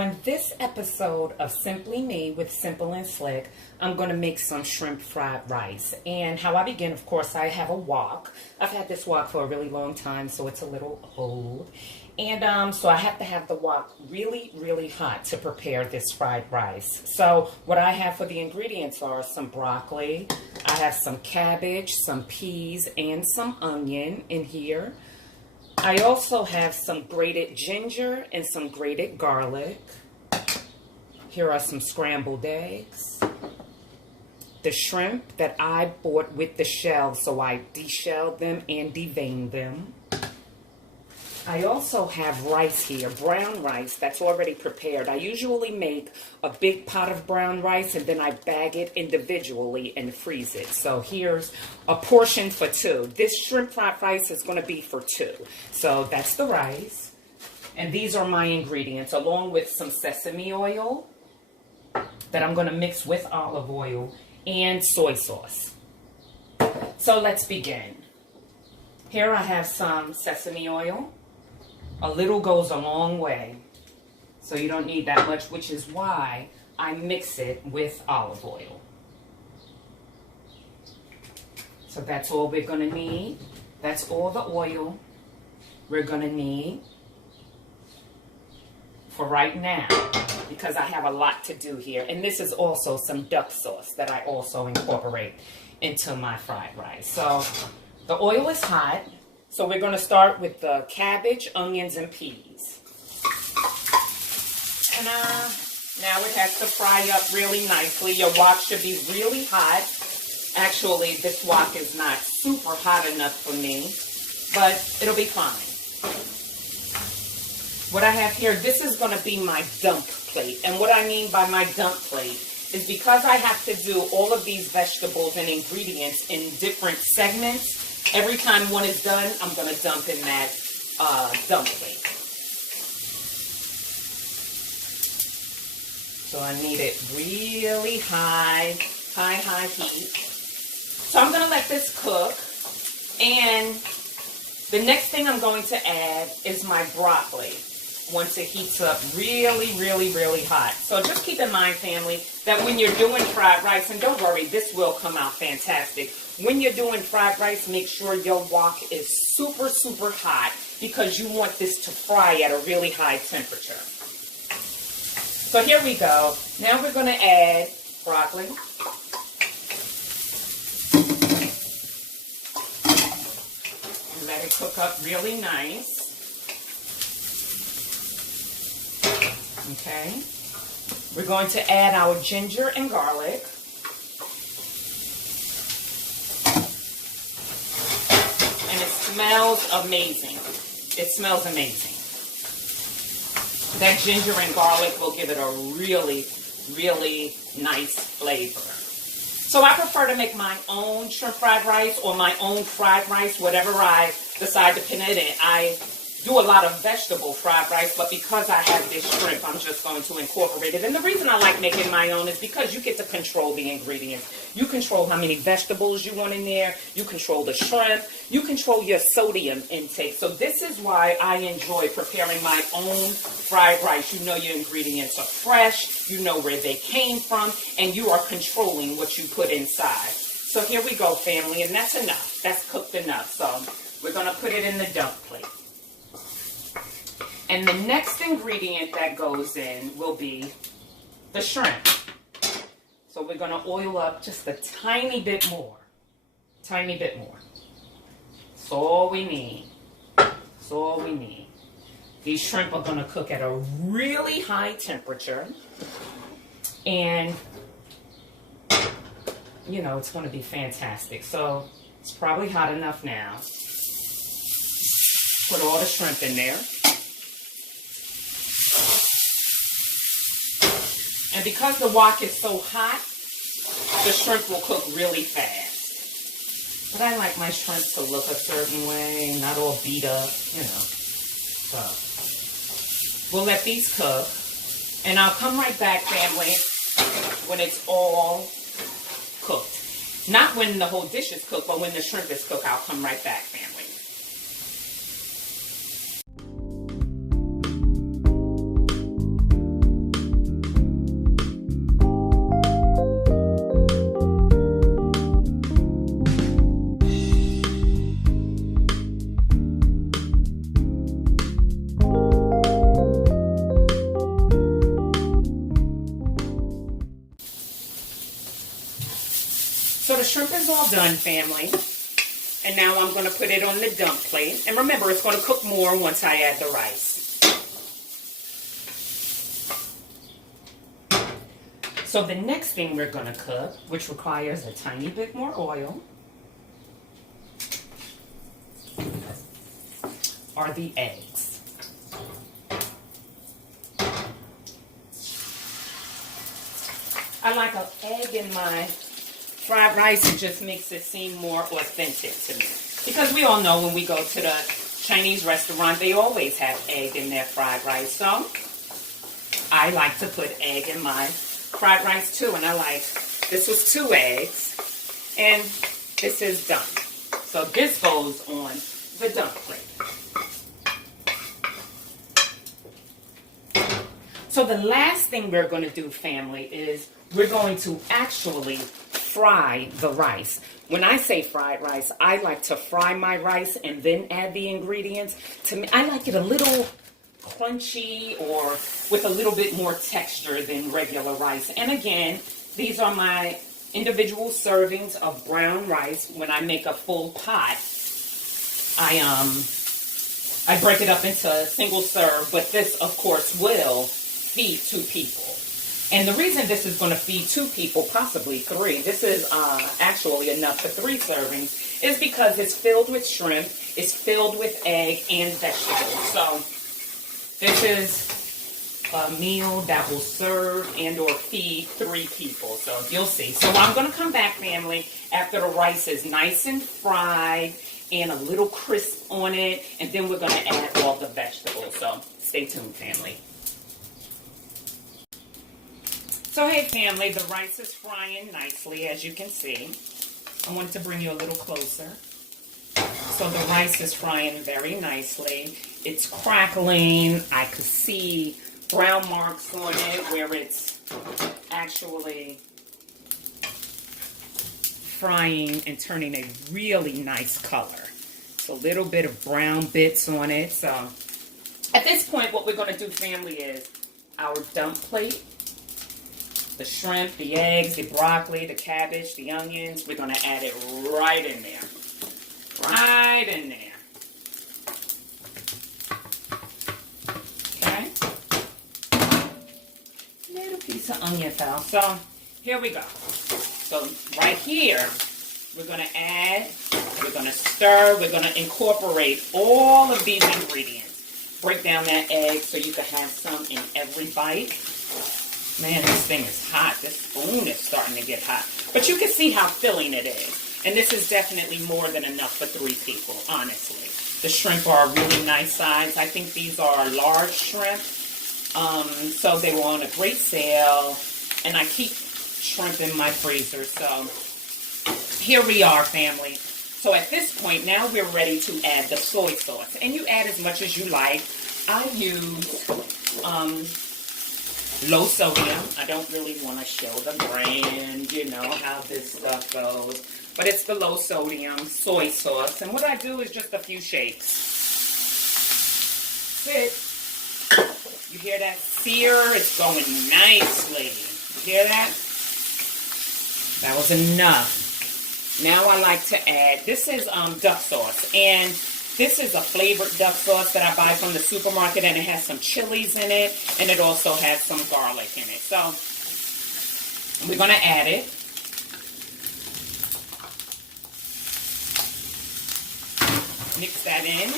on this episode of Simply Me with Simple and Slick, I'm going to make some shrimp fried rice. And how I begin, of course, I have a wok. I've had this wok for a really long time, so it's a little old. And so I have to have the wok really, really hot to prepare this fried rice. So what I have for the ingredients are some broccoli, I have some cabbage, some peas, and some onion in here. I also have some grated ginger and some grated garlic. Here are some scrambled eggs. The shrimp that I bought with the shell, so I deshelled them and deveined them. I also have rice here, brown rice that's already prepared. I usually make a big pot of brown rice and then I bag it individually and freeze it. So here's a portion for two. This shrimp fried rice is going to be for two. So that's the rice. And these are my ingredients along with some sesame oil that I'm going to mix with olive oil and soy sauce. So let's begin. Here I have some sesame oil. A little goes a long way, so you don't need that much, which is why I mix it with olive oil. So that's all we're going to need. That's all the oil we're going to need for right now, because I have a lot to do here. And this is also some duck sauce that I also incorporate into my fried rice. So the oil is hot. So we're going to start with the cabbage, onions, and peas. And now it has to fry up really nicely. Your wok should be really hot. Actually, this wok is not super hot enough for me, but it'll be fine. What I have here, this is going to be my dump plate. And what I mean by my dump plate is because I have to do all of these vegetables and ingredients in different segments. Every time one is done, I'm going to dump in that dump plate. So I need it really high heat. So I'm going to let this cook. And the next thing I'm going to add is my broccoli once it heats up really, really, really hot. So just keep in mind, family, that when you're doing fried rice, and don't worry, this will come out fantastic. When you're doing fried rice, make sure your wok is super, super hot because you want this to fry at a really high temperature. So here we go. Now we're going to add broccoli. And let it cook up really nice. Okay. We're going to add our ginger and garlic. And it smells amazing. It smells amazing. That ginger and garlic will give it a really, really nice flavor. So I prefer to make my own shrimp fried rice or my own fried rice, whatever I decide to put in it. I do a lot of vegetable fried rice, but because I have this shrimp, I'm just going to incorporate it. And the reason I like making my own is because you get to control the ingredients. You control how many vegetables you want in there. You control the shrimp. You control your sodium intake. So this is why I enjoy preparing my own fried rice. You know your ingredients are fresh. You know where they came from. And you are controlling what you put inside. So here we go, family. And that's enough. That's cooked enough. So we're going to put it in the dump plate. And the next ingredient that goes in will be the shrimp. So we're going to oil up just a tiny bit more. Tiny bit more. That's all we need. That's all we need. These shrimp are going to cook at a really high temperature. And, you know, it's going to be fantastic. So it's probably hot enough now. Put all the shrimp in there. And because the wok is so hot, the shrimp will cook really fast. But I like my shrimp to look a certain way, not all beat up, you know. So we'll let these cook. And I'll come right back, family, when it's all cooked. Not when the whole dish is cooked, but when the shrimp is cooked, I'll come right back, family. So the shrimp is all done, family. And now I'm going to put it on the dump plate. And remember, it's going to cook more once I add the rice. So the next thing we're going to cook, which requires a tiny bit more oil, are the eggs. I like an egg in my fried rice. It just makes it seem more authentic to me. Because we all know when we go to the Chinese restaurant, they always have egg in their fried rice. So I like to put egg in my fried rice too. And I like, this was 2 eggs. And this is done. So this goes on the dump plate. So the last thing we're going to do, family, is we're going to actually fry the rice. When I say fried rice, I like to fry my rice and then add the ingredients. To me, I like it a little crunchy or with a little bit more texture than regular rice. And again, these are my individual servings of brown rice. When I make a full pot, I break it up into a single serve, but this, of course, will feed 2 people. And the reason this is going to feed 2 people, possibly 3, this is actually enough for 3 servings, is because it's filled with shrimp, it's filled with egg and vegetables. So this is a meal that will serve and or feed 3 people. So you'll see. So I'm going to come back, family, after the rice is nice and fried and a little crisp on it, and then we're going to add all the vegetables. So stay tuned, family. So hey family, the rice is frying nicely, as you can see. I wanted to bring you a little closer. So the rice is frying very nicely. It's crackling. I could see brown marks on it where it's actually frying and turning a really nice color. So a little bit of brown bits on it. So at this point, what we're going to do, family, is our dump plate. The shrimp, the eggs, the broccoli, the cabbage, the onions. We're going to add it right in there. Right in there. Okay. Little piece of onion fell. So here we go. So right here, we're going to add, we're going to stir, we're going to incorporate all of these ingredients. Break down that egg so you can have some in every bite. Man, this thing is hot. This spoon is starting to get hot. But you can see how filling it is. And this is definitely more than enough for 3 people, honestly. The shrimp are a really nice size. I think these are large shrimp. So they were on a great sale. And I keep shrimp in my freezer. So here we are, family. So at this point, now we're ready to add the soy sauce. And you add as much as you like. I use low sodium. I don't really want to show the brand, you know, how this stuff goes. But it's the low sodium soy sauce. And what I do is just a few shakes. Sit. You hear that sear? It's going nicely. You hear that? That was enough. Now I like to add, this is duck sauce. And this is a flavored duck sauce that I buy from the supermarket, and it has some chilies in it, and it also has some garlic in it. So we're going to add it. Mix that in.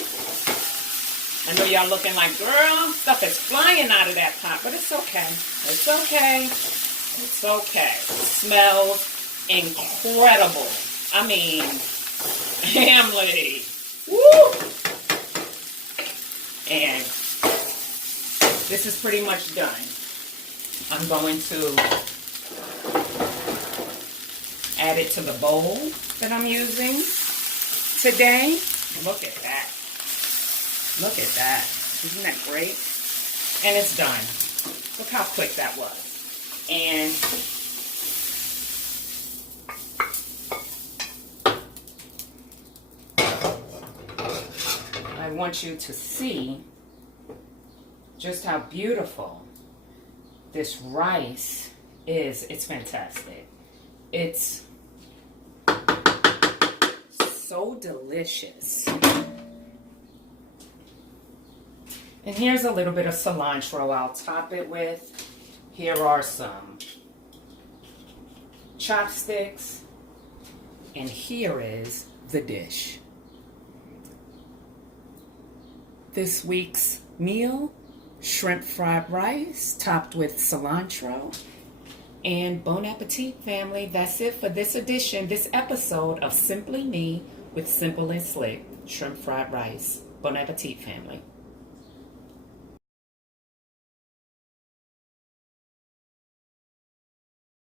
I know y'all looking like, girl, stuff is flying out of that pot, but it's okay. It's okay. It's okay. It smells incredible. I mean, family. Woo! And this is pretty much done. I'm going to add it to the bowl that I'm using today. Look at that. Look at that. Isn't that great? And it's done. Look how quick that was. And I want you to see just how beautiful this rice is. It's fantastic. It's so delicious. And here's a little bit of cilantro I'll top it with. Here are some chopsticks. And here is the dish. This week's meal, shrimp fried rice topped with cilantro. And bon appetit, family. That's it for this episode of Simply Me with Simple and Slick shrimp fried rice. Bon appetit, family.